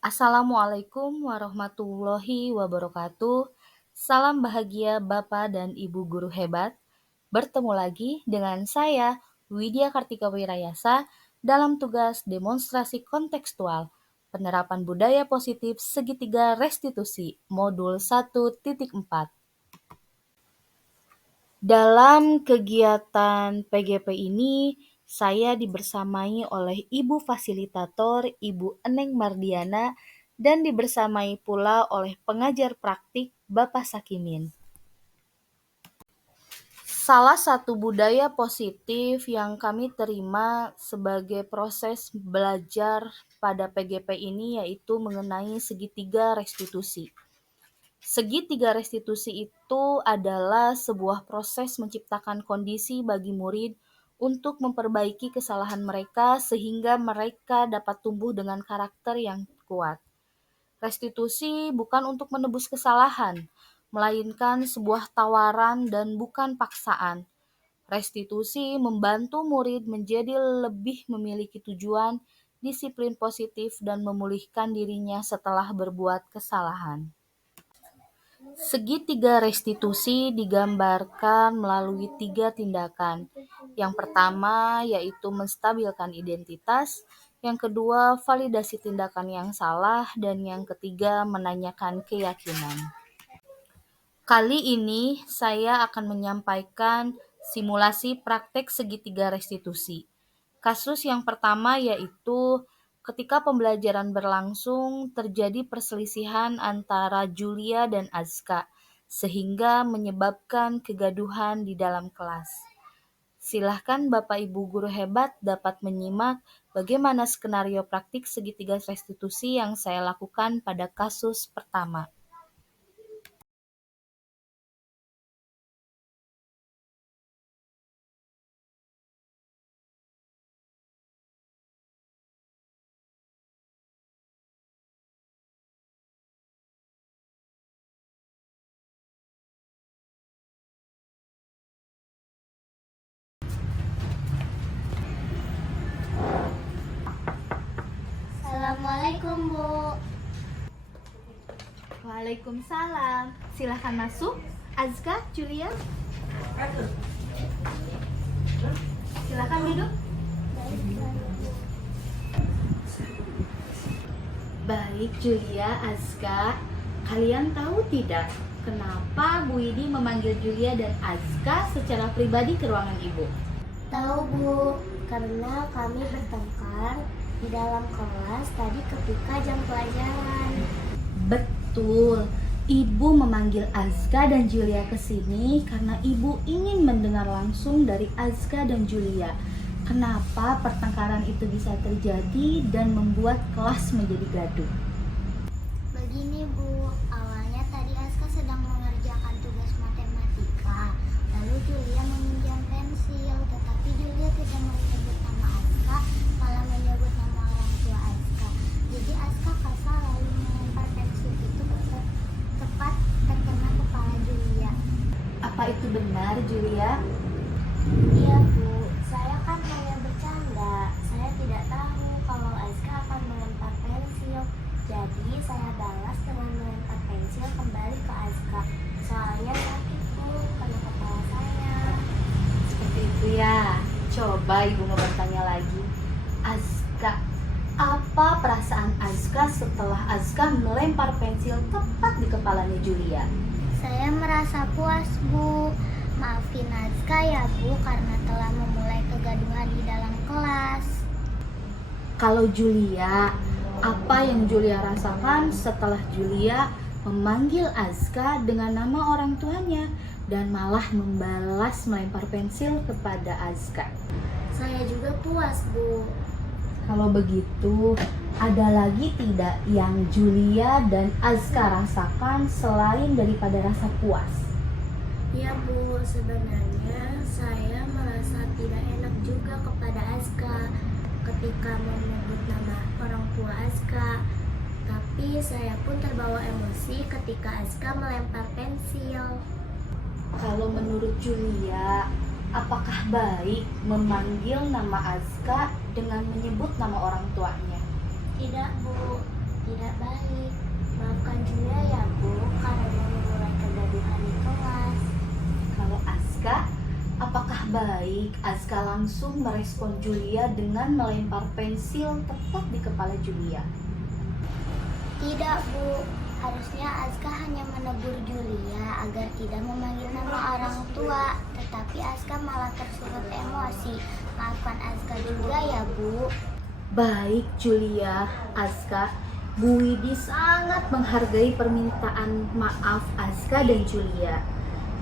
Assalamualaikum warahmatullahi wabarakatuh. Salam bahagia Bapak dan Ibu guru hebat. Bertemu lagi dengan saya, Widya Kartika Wirayasa, dalam tugas demonstrasi kontekstual penerapan budaya positif segitiga restitusi modul 1.4. Dalam kegiatan PGP ini, saya dibersamai oleh Ibu Fasilitator, Ibu Eneng Mardiana, dan dibersamai pula oleh pengajar praktik Bapak Sakimin. Salah satu budaya positif yang kami terima sebagai proses belajar pada PGP ini yaitu mengenai segitiga restitusi. Segitiga restitusi itu adalah sebuah proses menciptakan kondisi bagi murid untuk memperbaiki kesalahan mereka sehingga mereka dapat tumbuh dengan karakter yang kuat. Restitusi bukan untuk menebus kesalahan, melainkan sebuah tawaran dan bukan paksaan. Restitusi membantu murid menjadi lebih memiliki tujuan, disiplin positif, dan memulihkan dirinya setelah berbuat kesalahan. Segitiga restitusi digambarkan melalui 3 tindakan. Yang pertama yaitu menstabilkan identitas, yang kedua validasi tindakan yang salah, dan yang ketiga menanyakan keyakinan. Kali ini saya akan menyampaikan simulasi praktek segitiga restitusi. Kasus yang pertama yaitu ketika pembelajaran berlangsung terjadi perselisihan antara Julia dan Azka sehingga menyebabkan kegaduhan di dalam kelas. Silahkan Bapak Ibu guru hebat dapat menyimak bagaimana skenario praktik segitiga restitusi yang saya lakukan pada kasus pertama. Assalamualaikum Bu. Waalaikumsalam. Silahkan masuk. Azka, Julia. Silahkan duduk. Baik, Julia, Azka. Kalian tahu tidak kenapa Bu Widi memanggil Julia dan Azka secara pribadi ke ruangan Ibu? Tahu Bu, karena kami bertengkar di dalam kelas tadi ketika jam pelajaran. Betul. Ibu memanggil Azka dan Julia ke sini karena Ibu ingin mendengar langsung dari Azka dan Julia. Kenapa pertengkaran itu bisa terjadi dan membuat kelas menjadi gaduh? Begini Bu, awalnya tadi Aska sedang mengerjakan tugas matematika. Lalu Julia meminjam pensil, tetapi Julia tidak menyebut nama Aska, malah menyebut nama orang tua Aska. Jadi Aska kasar lalu melempar pensil itu tepat terkena kepala Julia. Apa itu benar, Julia? Iya Bu, saya kan hanya bercanda. Saya tidak tahu kalau Aska akan melempar pensil. Jadi saya balas dengan melempar pensil kembali ke Aska. Soalnya sakit Bu, kena kepala saya. Seperti itu ya. Coba Ibu mau bertanya lagi. Azka, apa perasaan Azka setelah Azka melempar pensil tepat di kepalanya Julia? Saya merasa puas Bu. Maafin Aska ya Bu karena telah memulai kegaduhan di dalam kelas. Kalau Julia, apa yang Julia rasakan setelah Julia memanggil Azka dengan nama orang tuanya dan malah membalas melempar pensil kepada Azka? Saya juga puas Bu. Kalau begitu, ada lagi tidak yang Julia dan Azka rasakan selain daripada rasa puas? Ya Bu, sebenarnya saya merasa tidak enak juga kepada Aska ketika menyebut nama orang tua Aska. Tapi saya pun terbawa emosi ketika Aska melempar pensil. Kalau menurut Julia, apakah baik memanggil nama Azka dengan menyebut nama orang tuanya? Tidak Bu, tidak baik. Maafkan Julia ya Bu, karena memulai kegaduhan di kelas. Kalau Aska, apakah baik Aska langsung merespon Julia dengan melempar pensil tepat di kepala Julia? Tidak Bu, harusnya Aska hanya menegur Julia agar tidak memanggil nama orang tua. Tetapi Aska malah tersulut emosi. Maafkan Aska juga ya Bu. Baik Julia, Aska, Bu Widi sangat menghargai permintaan maaf Aska dan Julia.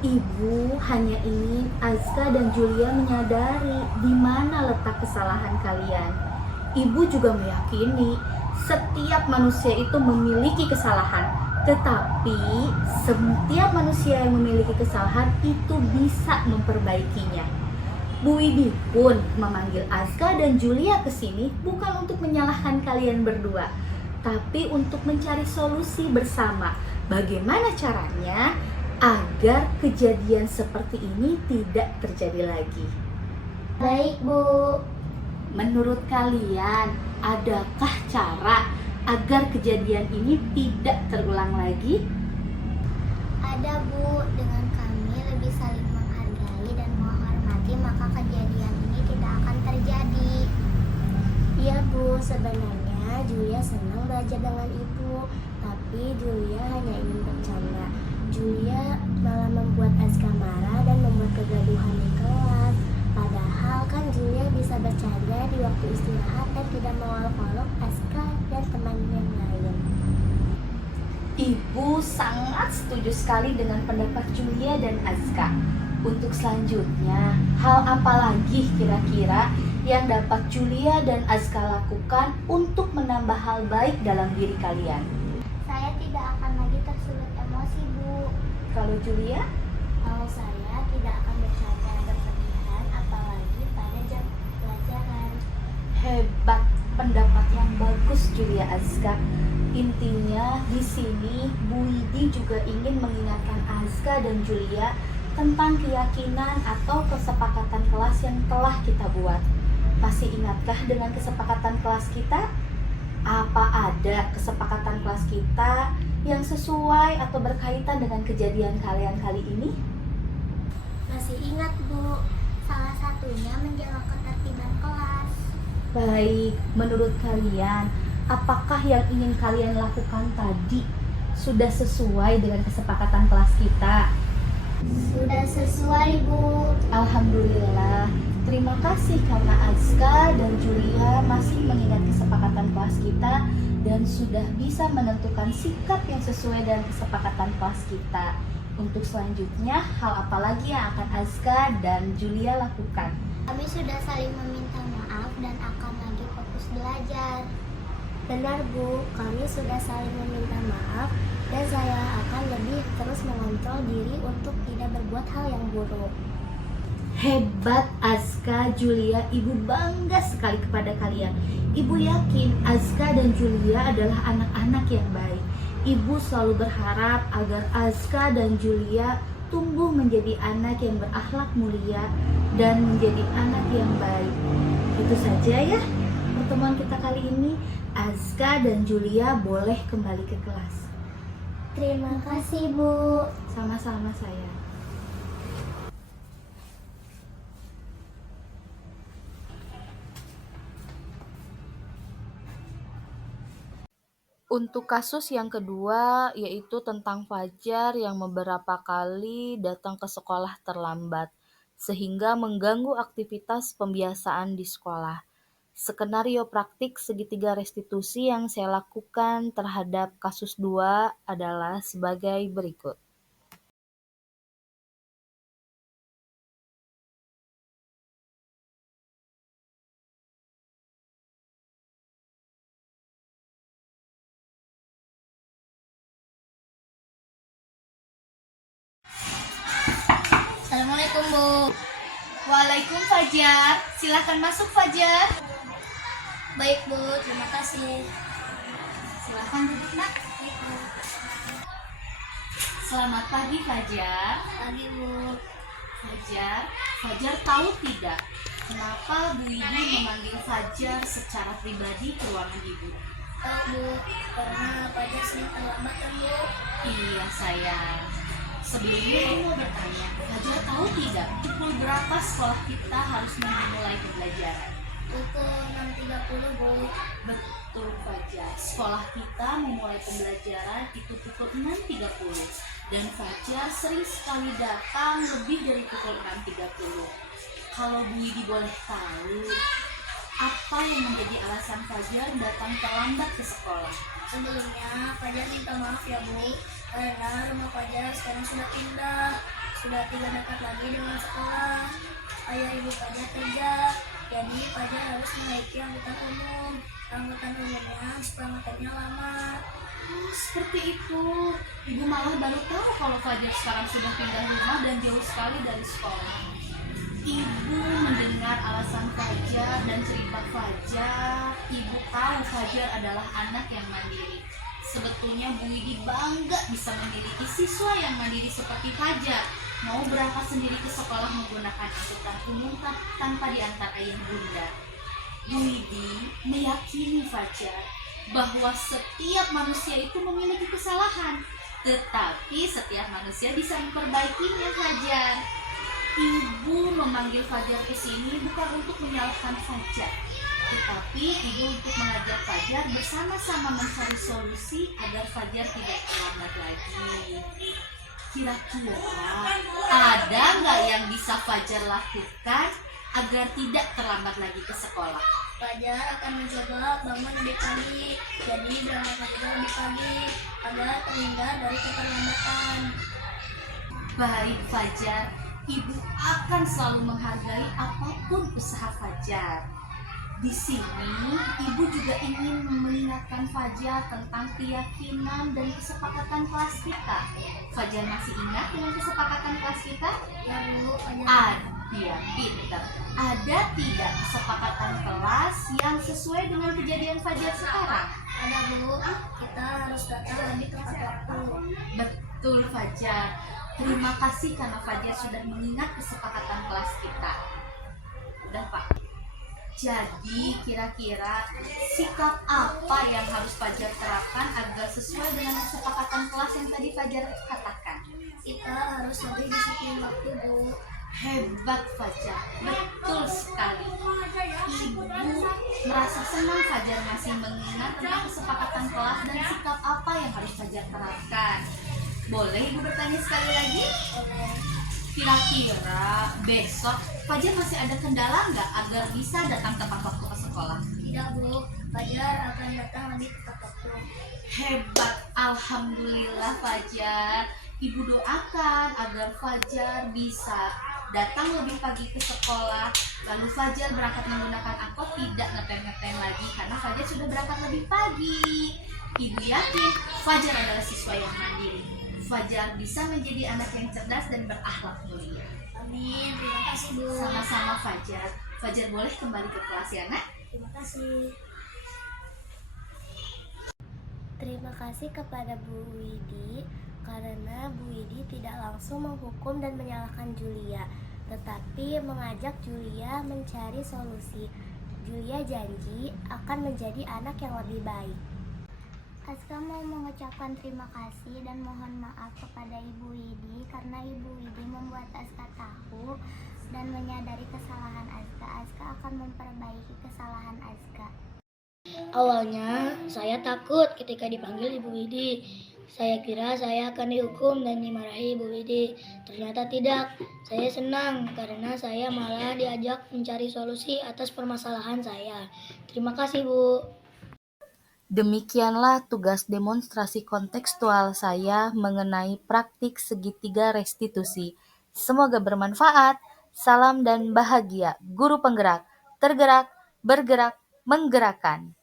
Ibu hanya ingin Aska dan Julia menyadari di mana letak kesalahan kalian. Ibu juga meyakini setiap manusia itu memiliki kesalahan, tetapi setiap manusia yang memiliki kesalahan itu bisa memperbaikinya. Bu Widi pun memanggil Aska dan Julia ke sini bukan untuk menyalahkan kalian berdua, tapi untuk mencari solusi bersama. Bagaimana caranya agar kejadian seperti ini tidak terjadi lagi? Baik Bu. Menurut kalian, adakah cara agar kejadian ini tidak terulang lagi? Ada Bu, dengan kami lebih saling menghargai dan menghormati, maka kejadian ini tidak akan terjadi. Iya Bu, sebenarnya Julia senang belajar dengan Ibu, tapi Julia hanya ingin bercanda. Julia malah membuat Aska marah dan membuat kegaduhan di kelas. Padahal kan Julia bisa bercanda di waktu istirahat dan tidak mengolok-olok Aska dan teman yang lain. Ibu sangat setuju sekali dengan pendapat Julia dan Aska. Untuk selanjutnya, hal apa lagi kira-kira yang dapat Julia dan Aska lakukan untuk menambah hal baik dalam diri kalian? Saya tidak akan lagi tersulut emosi Bu. Kalau Julia? Kalau saya tidak akan bercanda berlebihan, apalagi pada jam pelajaran. Hebat, pendapat yang bagus Julia Aska. Intinya di sini Bu Widi juga ingin mengingatkan Aska dan Julia tentang keyakinan atau kesepakatan kelas yang telah kita buat. Masih ingatkah dengan kesepakatan kelas kita? Apa ada kesepakatan kelas kita yang sesuai atau berkaitan dengan kejadian kalian kali ini? Masih ingat Bu, salah satunya menjaga ketertiban kelas. Baik, menurut kalian, apakah yang ingin kalian lakukan tadi sudah sesuai dengan kesepakatan kelas kita? Sudah sesuai Bu. Alhamdulillah. Terima kasih karena Aska dan Julia masih mengingat kesepakatan kelas kita dan sudah bisa menentukan sikap yang sesuai dengan kesepakatan kelas kita. Untuk selanjutnya, hal apa lagi yang akan Aska dan Julia lakukan? Kami sudah saling meminta maaf dan akan lagi fokus belajar. Benar Bu, kami sudah saling meminta maaf dan saya akan lebih terus mengontrol diri untuk tidak berbuat hal yang buruk. Hebat Aska, Julia, Ibu bangga sekali kepada kalian. Ibu yakin Aska dan Julia adalah anak-anak yang baik. Ibu selalu berharap agar Aska dan Julia tumbuh menjadi anak yang berakhlak mulia dan menjadi anak yang baik. Itu saja ya pertemuan kita kali ini. Aska dan Julia boleh kembali ke kelas. Terima kasih Bu. Sama-sama saya. Untuk kasus yang kedua, yaitu tentang Fajar yang beberapa kali datang ke sekolah terlambat, sehingga mengganggu aktivitas pembiasaan di sekolah. Skenario praktik segitiga restitusi yang saya lakukan terhadap kasus 2 adalah sebagai berikut. Assalamualaikum Bu. Waalaikumsalam Fajar, silakan masuk Fajar. Baik Bu, terima kasih. Silakan duduk nak. Selamat pagi Fajar. Pagi Bu. Fajar tahu tidak kenapa Bu Widi memanggil Fajar secara pribadi ke ruangan ibu? Bu, karena Fajar sering terlambat kan Bu? Iya sayang. Sebelumnya aku mau bertanya, Fajar tahu tidak pukul berapa sekolah kita harus memulai pembelajaran? Pukul 6.30 Bu. Betul Fajar, sekolah kita memulai pembelajaran itu pukul 6.30 dan Fajar sering sekali datang lebih dari pukul 6.30. Kalau Bu Widi boleh tahu, apa yang menjadi alasan Fajar datang terlambat ke sekolah? Sebelumnya Fajar minta maaf ya Bu, karena rumah Fajar sekarang sudah pindah, sudah tidak dekat lagi dengan sekolah. Ayah ibu Fajar kerja, jadi Fajar harus menaiki angkutan umum. Angkutan umumnya seperangkatnya lama. Seperti itu. Ibu malah baru tahu kalau Fajar sekarang sudah pindah rumah dan jauh sekali dari sekolah. Ibu mendengar alasan Fajar dan cerita Fajar. Ibu tahu Fajar adalah anak yang mandiri. Sebetulnya Bu Widi bangga bisa memiliki siswa yang mandiri seperti Fajar. Mau berangkat sendiri ke sekolah menggunakan angkutan umum tanpa diantar ayah bunda. Bu Widi meyakini Fajar bahwa setiap manusia itu memiliki kesalahan, tetapi setiap manusia bisa memperbaikinya Fajar. Ibu memanggil Fajar ke sini bukan untuk menyalahkan Fajar, tetapi ibu untuk mengajak Fajar bersama-sama mencari solusi agar Fajar tidak terlambat lagi. Kira-kira ada nggak yang bisa Fajar lakukan agar tidak terlambat lagi ke sekolah? Fajar akan mencoba bangun lebih pagi, jadi berangkat juga lebih pagi, agar terhindar dari keterlambatan. Baik Fajar, ibu akan selalu menghargai apapun usaha Fajar. Di sini, ibu juga ingin mengingatkan Fajar tentang keyakinan dan kesepakatan kelas kita. Fajar masih ingat dengan kesepakatan kelas kita? Ya Bu, Fajar. Iya, pintar. Ada tidak kesepakatan kelas yang sesuai dengan kejadian Fajar sekarang? Ada Bu, kita harus datang lebih tepat waktu. Betul Fajar. Terima kasih karena Fajar sudah mengingat kesepakatan kelas kita. Udah Pak. Jadi kira-kira sikap apa yang harus Fajar terapkan agar sesuai dengan kesepakatan kelas yang tadi Fajar katakan? Kita harus lebih disiplin waktu Bu. Hebat Fajar, betul sekali. Ibu merasa senang Fajar masih mengingat tentang kesepakatan kelas dan sikap apa yang harus Fajar terapkan. Boleh Ibu bertanya sekali lagi? Oleh Kira-kira besok Fajar masih ada kendala nggak agar bisa datang tepat waktu ke sekolah? tidak Bu, Fajar akan datang lebih tepat waktu. Hebat, Alhamdulillah Fajar. Ibu doakan agar Fajar bisa datang lebih pagi ke sekolah. Lalu Fajar berangkat menggunakan angkot, tidak ngeteng-ngeteng lagi karena Fajar sudah berangkat lebih pagi. Ibu yakin Fajar adalah siswa yang mandiri. Fajar bisa menjadi anak yang cerdas dan berakhlak mulia. Amin, terima kasih Bu. Sama-sama Fajar. Fajar boleh kembali ke kelas ya nak? Terima kasih. Terima kasih kepada Bu Widi karena Bu Widi tidak langsung menghukum dan menyalahkan Julia, tetapi mengajak Julia mencari solusi. Julia janji akan menjadi anak yang lebih baik. Aska mau mengucapkan terima kasih dan mohon maaf kepada Ibu Widi karena Ibu Widi membuat Aska tahu dan menyadari kesalahan Aska. Aska akan memperbaiki kesalahan Aska. Awalnya saya takut ketika dipanggil Ibu Widi. Saya kira saya akan dihukum dan dimarahi Ibu Widi. Ternyata tidak. Saya senang karena saya malah diajak mencari solusi atas permasalahan saya. Terima kasih Bu. Demikianlah tugas demonstrasi kontekstual saya mengenai praktik segitiga restitusi. Semoga bermanfaat. Salam dan bahagia. Guru penggerak, tergerak, bergerak, menggerakkan.